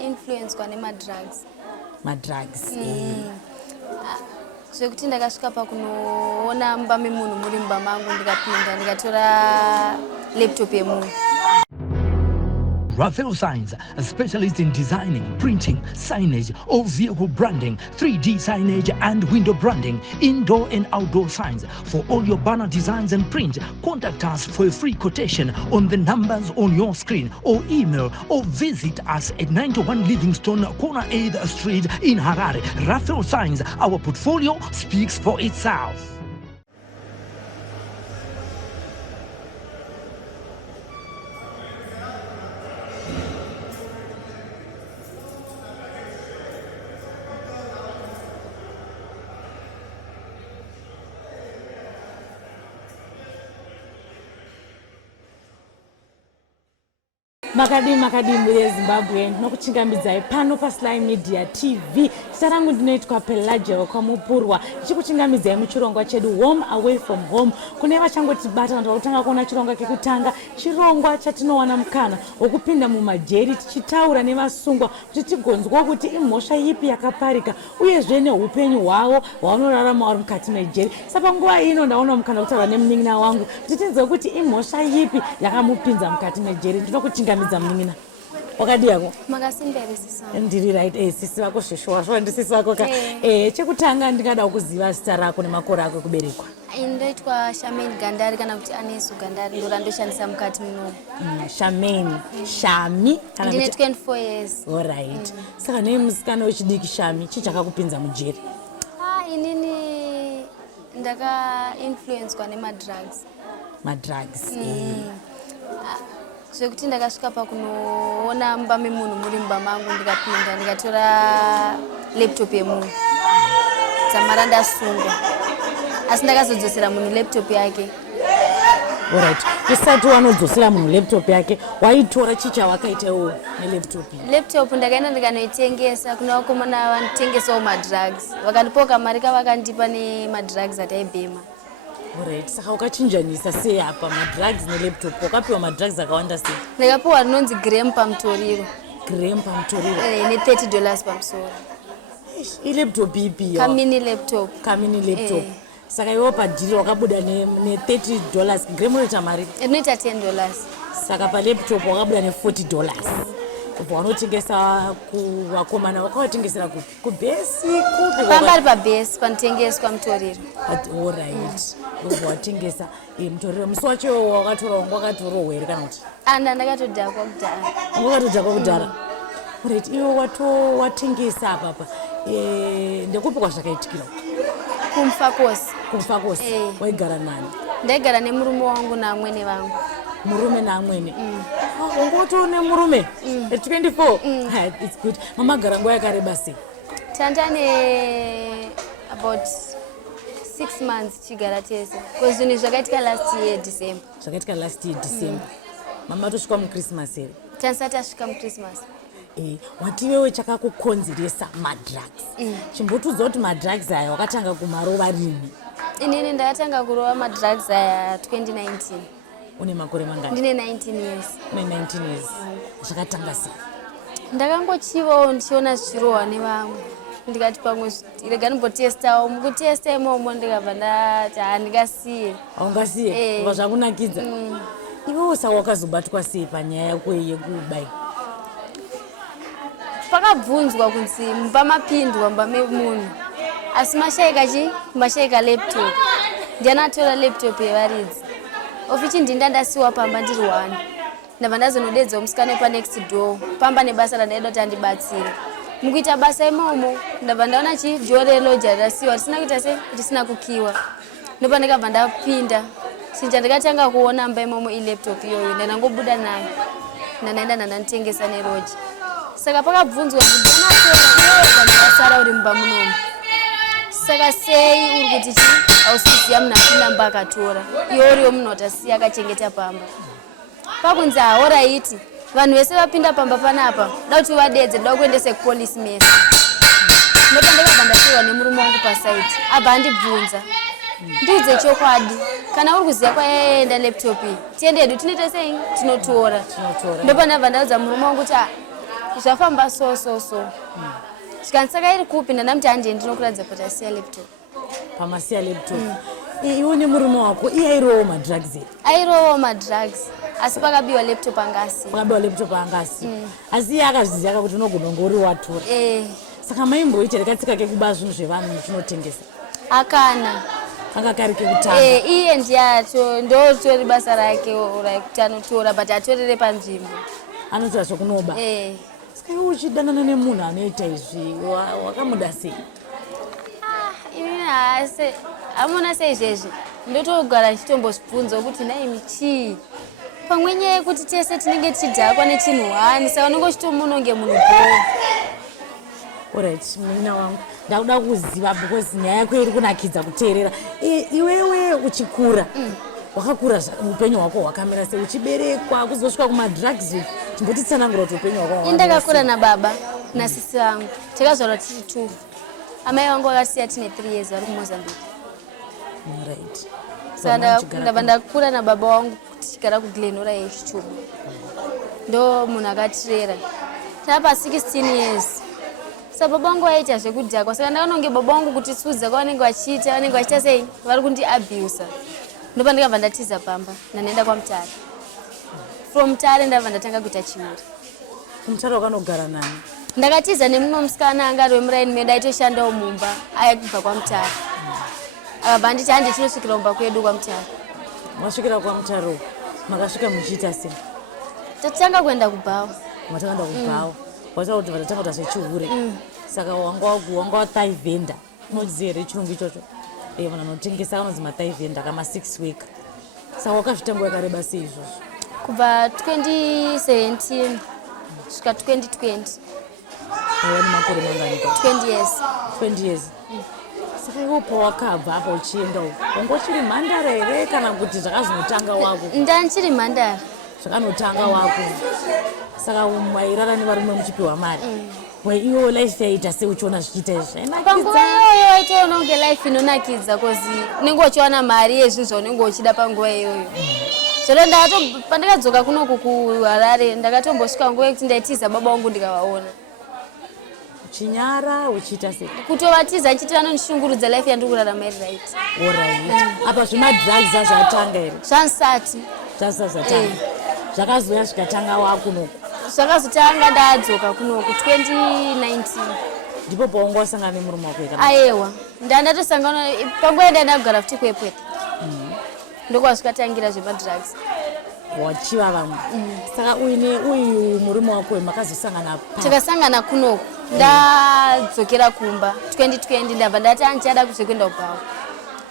influence kwa nema drugs. Madrugs. Zvekuti ndakasvika pakunoona mba memunhu muri mumba mangu ndikapinda ndikatora laptop yemunhu. Raphael Signs, a specialist in designing, printing, signage, all vehicle branding, 3D signage and window branding, indoor and outdoor signs. For all your banner designs and print, contact us for a free quotation on the numbers on your screen, or email or visit us at 91 Livingstone, Corner 8th Street in Harare. Raphael Signs, our portfolio speaks for itself. Makadimbu ye Zimbabwean nokuchingamidzai pano pa Sly Media TV. Sarangu ndinoitwa Pelagia kwa Mupurwa. Chikuchingamidzai muchirongwa chedu Home Away from Home. Kune vachangotibata ndakutanga kuona chirongwa kekutanga, chirongwa chatinowana mukana wokupinda mumajeri tichitaura nevasungwa kuti tigonzwa kuti imhosva ipi yakaparika uyezve neupenyu hwavo hwavanorarama vari mukati mejeri. Saka nguva ino ndaona mukana wokutaura nemunin'ina wangu kuti tinzwe kuti imhosva ipi yakamupinza mukati mejeri. Ndinokuchingamidza munin'ina. Wakadi yako? Makasimbere sisa. Ndiri right. Sisi wako shishwa ndisisi wako ka. Chekutanga ndingada kuziva zita rako nemakore ako ekuberekwa. Ndoitwa Shameni Gandari kana kuti Anesu Gandari ndo randoshandisa mukati muno. Shameni. Shami kana ndine 24 years. All right. Saka nemusikana wechidiki Shami chichakakupinza mujeri? Inini ndaka influence kwa nema drugs. Madrugs. Zvekuti ndakasvika pakunoona mba memunhu muri mumba mangu ndikapinda ndikatora laptop yemunhu dzamara ndasungwa, asi ndakazodzosera munhu laptop yake. Alright. Usati wanodzosera munhu laptop yake waitora chicha wakaitawo nelaptop? Laptop ndakaenda ndikanoitengesa kuna vakomana vanotengesawo madrugs, vakandipoka mari kavakandipa nemadrugs ataibhema. Alright. Saka ukachinjanisa sei apa madrugs nelaptop? Wakapiwa madrugs akawanda sei? Ndakapiwa rinonzi gram pamutoriro. Gram pamutoriro? Ne $30 pamusoro. Ilaptop ipi? Kamini laptop. Kamini laptop. Saka iwo padhiri wakabuda $30. Gram unoita mari? Inoita $10. Saka pa laptop wakabuda $40. Kubva wanotengesa kuvakomana wakawatengesera kubhesi kupi? Pambari pabhesi panotengeswa mutoriro. Alright. Kubva watengesa mutoriro. Musi wacho wakatora wangu wakatora here kana kuti? Ndakatodhakwa kudhara. Wakatodhakwa kudhara. Alright. Iwe watengesa apapa. Ndekupi kwazvakaitikira? Kumfakosi. Kumfakosi. Waigara nani? Ndaigara nemurume wangu naamwene vangu. Murume naamwene? Ungoto nemurume? 24? It's good. Mama gara nguva yakareba sei? Tandane about 6 months chigara tese. Because zvinhu zvakaitika last year December. Zvakaitika last year December. Mama tosvika muChristmas here? Tansati asvika muChristmas. Watiwewe chakakukonzeresa madrugs. Chimbotudza kuti madrugs aya wakatanga kumarova rini? Inini ndakatanga kurova madrugs aya 2019. Une makore mangani? Ndine 19 years. Une 19 years. Zvakatanga sei? Ndakangochivawo ndichiona zvichirohwa nevamwe. Ndikati pamwe rega ndimbotestawo. Mukutesta imomo ndikabva ndati handingasiye. Haungasiye? Kuva zvakunakidza? Iwewo saka wakazobatwa sei panyaya yako yekubai? Pakabvunzwa kunzi pamapindwa mba memunhu, asi mashaika laptop. Ndianatora laptop yevaridzi. Ofichi ndinda ndasiwa pamba ndiri 1. Ndabva ndazonodedzawo musikana panext door. Pamba nebasa randaida kuti andibatsire. Mukuita basa imomo ndabva ndaona Yeroja rasiwa risina kuita sei risina kukiwa. Ndipo ndikabva ndapinda. Sinja ndikatanga kuona mba imomo laptop iyoyo ndangobuda nayo. Ndanaenda ndanotengesa neRoja. Saka pakabvunzwa kuti ndanatora ndasara uri mumba munomu. Saka sei uri kuti ausiziya munhu apinda mba akatora. Iwe uriwo munhu watasiya akachengeta pamba. Pakunzi alright. Vanhu vese vapinda pamba panapa. Da kuti vadedze da kuendesa kupolice mess. Ndipo ndakabva ndasiwa nemurume wangu pasite. Abva andibvunza. Ndidze chokwadi. Kana uri kuziya kwaenda laptop iyi. Tiendedu tinoita sei? Tinotora. Ndipo ndabva ndaudza murume wangu kuti zvafamba so zvikansaka iri kupi ndandamuti handiendi ndinokuradza kuti asiya laptop pamasiya laptop iwe nemurume wako iye airowo madrugs here airowo madrugs asi pakabiwa laptop angasi asi iye akazviziva kuti unogona ngori watora saka maimboita rekatsika kekuba zvinhu zvevanhu muchinotengesa akana anga kari kekutanga iye ndiyacho ndotori basa rake kuti anotora but atorere panzvimbo anotora zvokunoba saka iwe uchidanana nemunhu anoita izvi wakamuda sei ini hasi amona seizvezvi ndotogara ndichitombozvibvunza kuti naimi chii pamwe nyaya yekuti tese tinenge tichidhakwa nechinhu wani saka unenge uchitomunonge munhu alright munina wangu ndakuda kuziva because nyaya yako iri kunakidza kuteerera iwewe uchikura wakakura upenyu hwako hwakamira sei uchiberekwa kuzosvika kumadrugs chimbotitsanangura kuti upenyu hwako ndakakura nababa nasisi vangu takazvarwa tiri 2 amai vangu vakasiya tine 3 years vari kumozambique right saka ndabva ndakura nababa wangu tichigara kuglenora yechitubu ndo munhu akatirera tapa 16 years saka baba wangu vaita zvekudhakwa saka ndakanonge baba wangu kuti sudza kwavanenge vachiita sei vari kundiabhusa ndopa ndikabva ndatiza pamba ndandaenda kwaMutare from Mutare ndabva ndatanga kuita chiuri kuMutare wakanogara nani ndakatiza nemumwe musikana anga ari wemuraini medu aitoshandawo mumba aibva kwaMutare akabva nditi handi tinosvikira mumba kwedu kwaMutare masvikira kwaMutare makasvika muchiita sei tatanga kuenda kubhawa matakaenda kubhawa wataura kuti vatatanga kuita sechihure saka wanga wathai venda unodziziva here chirungu ichocho vanhu vanotengesa vanonzi mathai venda kama 6 week saka wakazvita nguva yakareba sei izvozvo kubva 2017 kusvika 2020 aiwa nemakore manganika 20 years saka iwo pawakabva apa uchienda wanga uchiri mhandara here kana kuti zvakazonotanga wako ndanchiri mhandara zvakanotanga wako saka mairara nevarume muchipiwa mari iwo life yaita sei uchiona zvichiita izvi panguva iyoyo waitoona kunge life inonakidza kozi unenge uchiwana mari yezvinhu zvaunenge uchida panguva iyoyo zvino pandakadzoka kunoku kuHarare ndakatombosvika nguva yekuti ndaitiza baba wangu ndikavaona chinyara uchiita sei kutovatiza nchiti vanondishungurudza life yandikurarama iri right apa zvemadrugs azvatanga here zvansati zvazazatanga zvakazoya zvikatanga wakunoku zvakazotanga ndadzoka kunoku 2019 ndipo paunga wasangana nemurume wako here aiwa ndatosangana panguva ndandagara futi kwepweta ndokwazvikatangira zvemadrugs wachiva vamwe saka uyu murume wako makazosangana takasangana kunoku ndadzokera kumba 2020 ndabva ndati andichada kuzokuenda kubhawa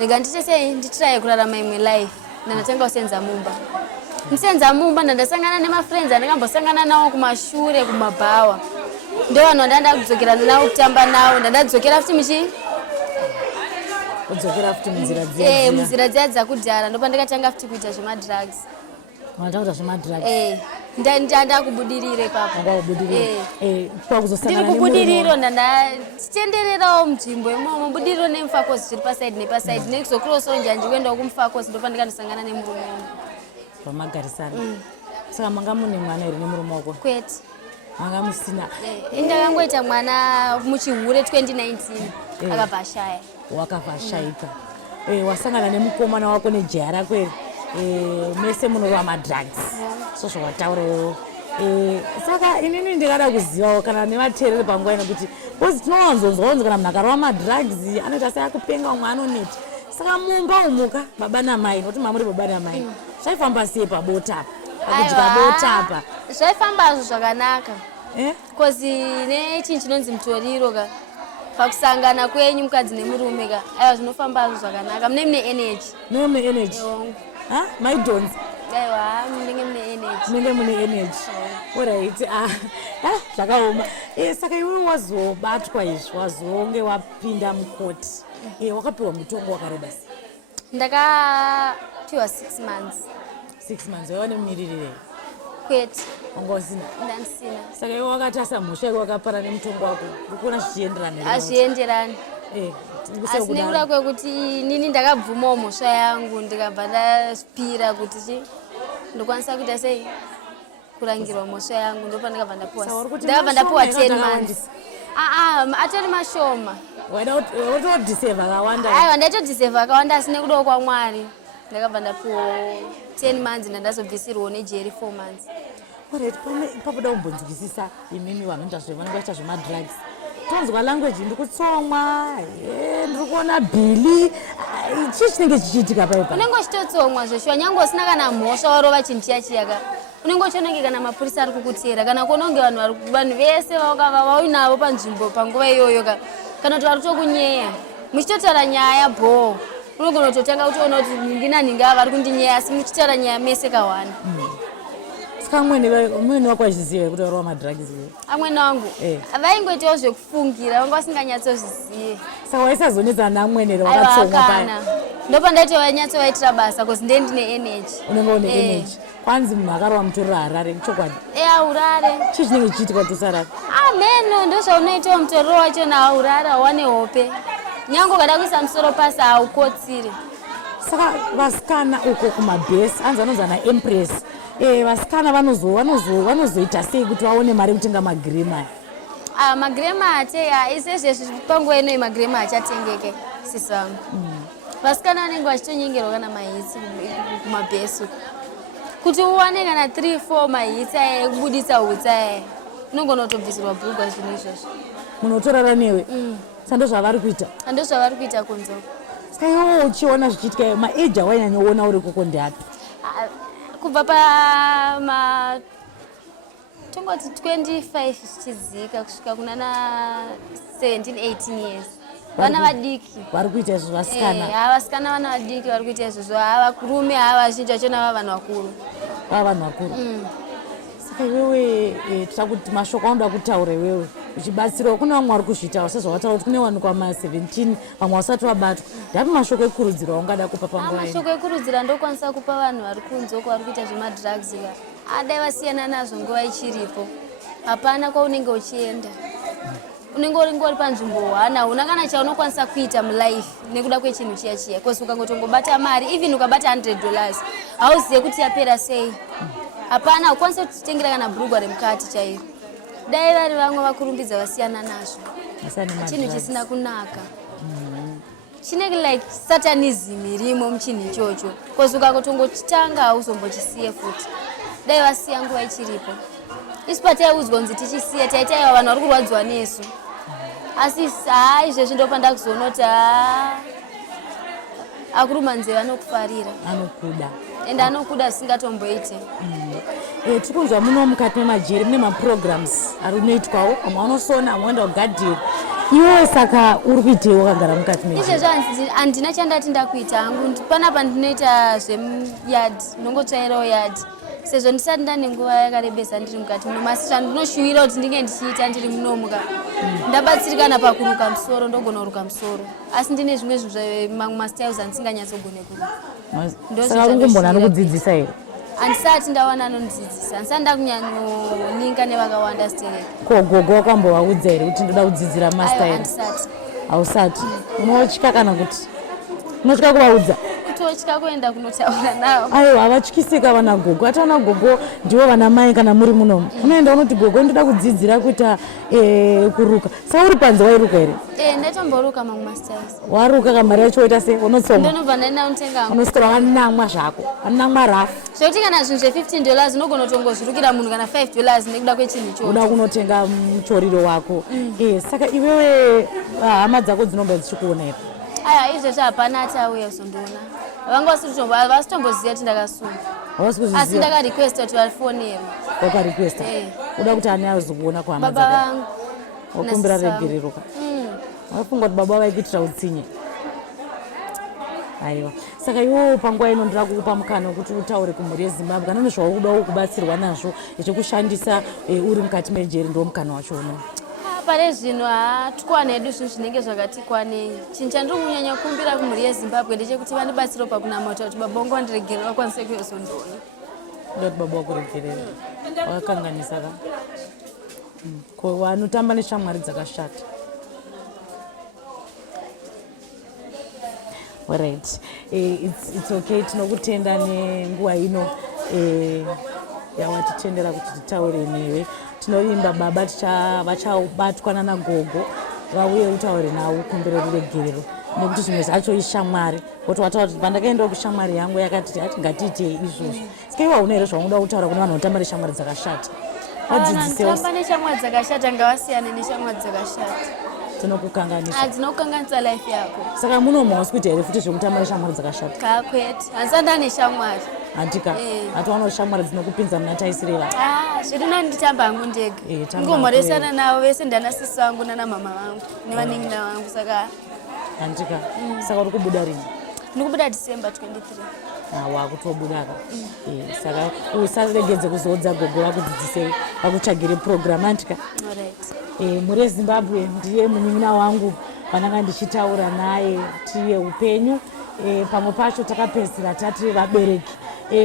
rega nditese nditiraye kurarama imwe life ndandatanga kusenza mumba ndisenza mumba ndandasangana nemafriends andakambosangana nawo kumashure kumabhawa ndo vanhu vandanda kudzokera nawo kutamba nawo ndandadzokera futi udzokera futi munzira dziya dzakudhara ndopa ndikatanga futi kuita zvemadrugs watakuita zvemadrugs ndandakubudirire pakuzosangana ndiri kubudiriro ndandachitendererawo munzvimbo imomo budiriro nemufakosi zviri pasaidi nepasaidi nekuzokurosawo njanje kuendawo kumufakosi ndopa ndikandosangana nemurume wangu pamagarisana saka manga mune mwana here nemurume wako kwete manga musina ndakangoita mwana muchihure 2019 akabva ashaya wakabva ashayika wasangana nemukomana wako nejaya rako here mese munorwa madrugs sozvo wataura iwewo saka inini ndingada kuzivawo kana nevateereri panguva ino kuti kozi tinowanzonzwaonzi kana munhu akarwa madrugs anoita sei akupenga umwe anoneta saka mumba umuka baba namai nokuti mamuri baba namai zvaifamba sei pabota apa pakudya bota apa zvaifambazvo zvakanaka kozi nechinhu chinonzi mutoriro ka pakusangana kwenyu mukadzi nemurume ka aiwa zvinofambazvo zvakanaka mune energy maidhonzi aiwa munenge mune energy alright zvakaoma saka iwe wazobatwa izvi wazonge wapinda mukoti wakapiwa mutongo wakareba sei ndakapiwa 6 months 6 months waiva nemumiririre kwete wanga usina ndandisina saka iwe wakatasa mhosva iko wakapara nemutongo wako ukuona zvichienderana hazvienderani asi nekuda kwekuti nini ndakabvumawo mhosva yangu ndikabva ndazvipira kuti ndokwanisa kuita sei kurangirwa mhosva yangu ndopa ndakabva ndapuwa 10 months. Atori mashoma. Wotodiseva akawanda. Aiwa ndaitodiseva akawanda asine kudawo kwaMwari. Ndakabva ndapuwa 10 months ndandazobvisirwa nejeri 4 months. Alright, papoda kumbonzwisisa imimi vanhu vanenge vaita zvemadrugs. Tonzwa language ndikutsomwa, ndiri kuona bhili, chii chinenge chichiitika paipa? Unenge uchitotsomwa zveshuwa nyange usina kana mhosva warova chinhu chiyachiyaka. Unenge uchionenge kana mapurisa ari kukutera kana kuononge vanhu vese vainavo panzvimbo panguva iyoyo kana kuti vari kutokunyeya. Muchitotaura nyaya bho. Unogona kutotanga kutoona kuti ningi ava vari kundinyeya asi muchitaura nyaya mese kawana. Saka umweni wako achiziva kuti warova madrugs iwe? Amweni wangu vaingoitawo zvekufungira vanga vasinganyatsozvizive. Saka waisazonetsa naamweni wakatsomwa paya? Ndopa ndaiti vanyatsovaitira basa because ndiye ndine energy. Unenge une energy. Kwanzi munhu akarova mutoriro Harare chokwadi? Urare. Chii chinenge chichiitika kuti usarare? Meno ndozvaunoitawo mutoriro wacho naurara hawane hope. Nyange ukada kuisa musoro pasi haukotsire. Saka vasikana uko kumabhesi anzi naEmpress. Vasikana vanozoita sei kuti vaone mari kutenga magirema? Magirema isezvezvi panguva ino magirema achatengeke sisangu. Vasikana vanenge vachitonyengerwa kana mahitsi kumabhesi. Kuti uwane kana 3-4 mahitsi ekubuditsa hutsa unogona kutobvisirwa bhurugwa zvinhu izvozvo. Munotorara newe? Sando zvavari kuita? Ando zvavari kuita kunzoko. Saka iwewe uchiona zvichiitika maeji awainyanya uri koko ndeapi? Kubva tongoti 25 zvichidzika kusvika kuna 17-18 years. Vana vadiki vari kuita izvo vasikana? Vasikana vana vadiki vari kuita izvozvo. Varume vazhinji vachona vava vanhu vakuru. Vava vanhu vakuru. Saka iwewe tita kuti mashoko anoda kutaura iwewe uchibatsirawo kune vamwe vari kuzvitaura sezvawataura kuti kune vanhu kwama17 vamwe vasati vabatwa. Ndapi mashoko ekurudziro aungada kupa panguva ino? Mashoko ekurudziro andokwanisa kupa vanhu vari kunzoko vari kuita zvemadrugs adai vasiyana nazvo nguva ichiripo. Hapana kwaunenge uchienda. Unenge uri panzvimbo hwana una kana chaunokwanisa kuita mulife nekuda kwechinhu chiya because ukangotongobata mari even ukabata $100 hauzive kuti yapera sei. Hapana ukwanisa kutitengera kana bhurugwa remukati chairo. Dai vari vamwe vakurumbidza vasiyana nazvo. Chinhu chisina kunaka. Chinenge like satanism irimo muchinhu ichocho because ukangotongochitanga hauzombochisiye futi. Dai vasiya nguva ichiripo. Isu pataiudzwa kunzi tichisiya taitaiva vanhu vari kurwadziwa nesu. Asi izvezvi ndopa ndakuzoona kuti akuruma nzeve anokufarira. Anokuda. Ende anokuda zvisingatomboite. Tiri kunzwa muno mukati memajeri mune maprograms ari unoitwawo, amwe anosona, amwe oenda kugadheni. Iwewe saka uri kuitei wakagara mukati mejeri? Izvezvo handina chandati ndakuita hangu. Panapa ndinoita zvemuyadi, ndinongotsvairawo yadi. Sezvo ndisati ndane nguva yakarebesa ndiri mukati muno, asi zvandinoshuwira kuti ndinge ndichiita ndiri munomuka. Ndabatsirikana pakuruka musoro, ndogona kuruka musoro. Asi ndine zvimwe zvinhu mamwe mastyles andisinganyatsogone kuruka. Saka ungombona anokudzidzisa here? Handisati ndawana anondidzidzisa. Handisati ndakunyanyoninga nevakawanda stereke. Ko gogo wakambovaudza here kuti ndoda kudzidzira mastyles? Handisati. Hausati? Unotya kana kuti? Unotya kuvaudza? Kutotya kuenda kunotaura navo. Aiwa havatyisika vana gogo. Hata vana gogo ndivo vana mai kana muri munomu. Unoenda unoti gogo ndoda kudzidzira kuita kuruka. Saka uri panze wairuka here? Ndaitomboruka mamwe mastyles. Waruka kamari yacho woita sei? Unotsonga? Ndinobva ndaenda kunotenga. Unoswera wanamwa zvako. Wanamwa rafu. Zvekuti kana zvinhu zve$15 unogona kutongozvirukira munhu kana $5 nekuda kwechinhu ichocho. Unoda kunotenga mutoriro wako. Saka iwewe hama dzako dzinobva dzichikuona here? Izvezvo hapana atauya kuzondiona. Havasitomboziva kuti ndakasunga. Asi ndakarequesta kuti vafonere. Wakarequesta? Uda kuti ani azokuona kuhama dzako? Baba vangu. Wakumbira regerero ka? Wafunga kuti baba vaikuitira utsinye? Aiwa. Saka iwewe panguva ino ndira kukupa mukana wekuti utaure kumhuri yeZimbabwe kana nezvauri kudawo kubatsirwa nazvo zvekushandisa uri mukati mejeri ndo mukana wacho uno. Pane zvino hatikwane hedu zvinhu zvinenge zvakati kwanei. Chinhu chandiri kunyanya kukumbira kumhuri yeZimbabwe ndechekuti vandibatsire pakunamata kuti baba vangu vandiregerera vakwanise kuzondiona. Ndoti baba vakuregerera. Wakakanganisa ka? Ko vanotamba neshamwari dzakashata. Alright. It's okay tinokutenda nenguva ino. yawatitendera kuti titaure newe. Tinoimba baba vachabatwa nagogo vauye utaure nawo kumbiro regerero nekuti zvimwe zvacho ishamwari kuti wataura kuti pandakaendawo kushamwari yangu yakati ati ngatiite izvozvo. Sikaiwa una here zvaunoda kutaura kune vanhu vanotamba neshamwari dzakashata? Tamba neshamwari dzakashata ngavasiyane neshamwari dzakashata. Tinokukanganisa. Dzinokukanganisa life yako. Saka munomhausi kuita here futi zvekutamba neshamwari dzakashata? Kakwete handisanda neshamwari. Handika hatiwanawo shamwari dzinokupinza muna taisireva. Zviri nani nditamba hangu ndega. Ngomhoresana navo vese ndanasisi vangu nanamama vangu nevaning'ina vangu saka handika. Saka uri kubuda rini? Ndiri kubuda December 23. Wakutobudaka. Saka usaregedze kuzoudza gogo vakudzidzisei vakutsvagire program handika. Muri Zimbabwe ndiye munin'ina wangu vananga ndichitaura naye tiye upenyu. Pamwe pacho takapedzisira tati vabereki.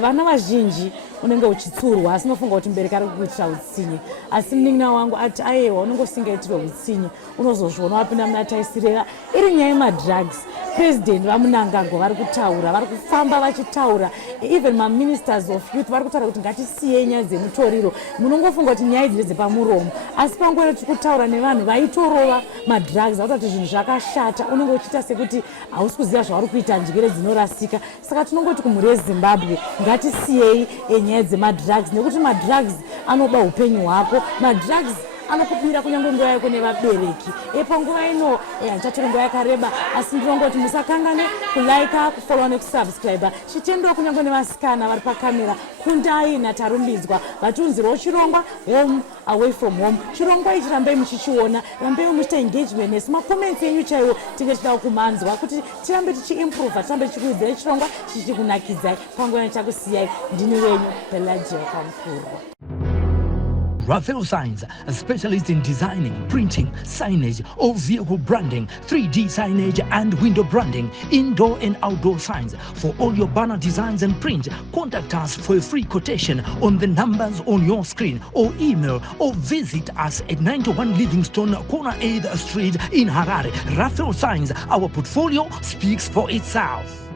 Vana vazhinji unenge uchitsurwa asi unofunga kuti mubereki ari kukuitira utsinye, asi munin'ina wangu ati aiwa unongosingaitirwe utsinye unozozviona wapinda muna taisireva iri nyaya yemadrugs. President vamunangagwa vari kutaura, vari kufamba vachitaura, even maministers of youth vari kutaura kuti ngatisiyei nyaya dzemutoriro. Munongofunga kuti nyaya idzi ndedzepamuromo asi panguva tiri kutaura nevanhu vaitorova madrugs vakuti zvinhu zvakashata unenge uchiita sekuti hausi kuziva zvavari kuita, njere dzinorasika. Saka tinongoti kumhuri yeZimbabwe ngatisiyei nyaya dzemadrugs nekuti madrugs anoba upenyu hwako. Madrugs anokubira kunyange nguva yako nevabereki. Panguva ino handichatori nguva yakareba asi ndinongoti musakangane kulaika, kufollowa nekusubscribe. Chitendewo kunyange nevasikana vari pakamera kundai natarumbidzwa vatunzirawo chirongwa home away from home. Chirongwa ichi rambai muchichiona, rambai muchiita engagement nesu. Makomenti enyu chaiwo tinge tichida kumanzwa kuti tirambe tichiimprova, tirambe tichikuidzai chirongwa chichikunakidzai. Panguva ndichakusiyai ndini wenyu Pelagia Kamupurwa. Raphael Signs, a specialist in designing, printing, signage, all vehicle branding, 3D signage and window branding, indoor and outdoor signs. For all your banner designs and print, contact us for a free quotation on the numbers on your screen or email or visit us at 91 Livingstone, Corner 8th Street in Harare. Raphael Signs, our portfolio speaks for itself.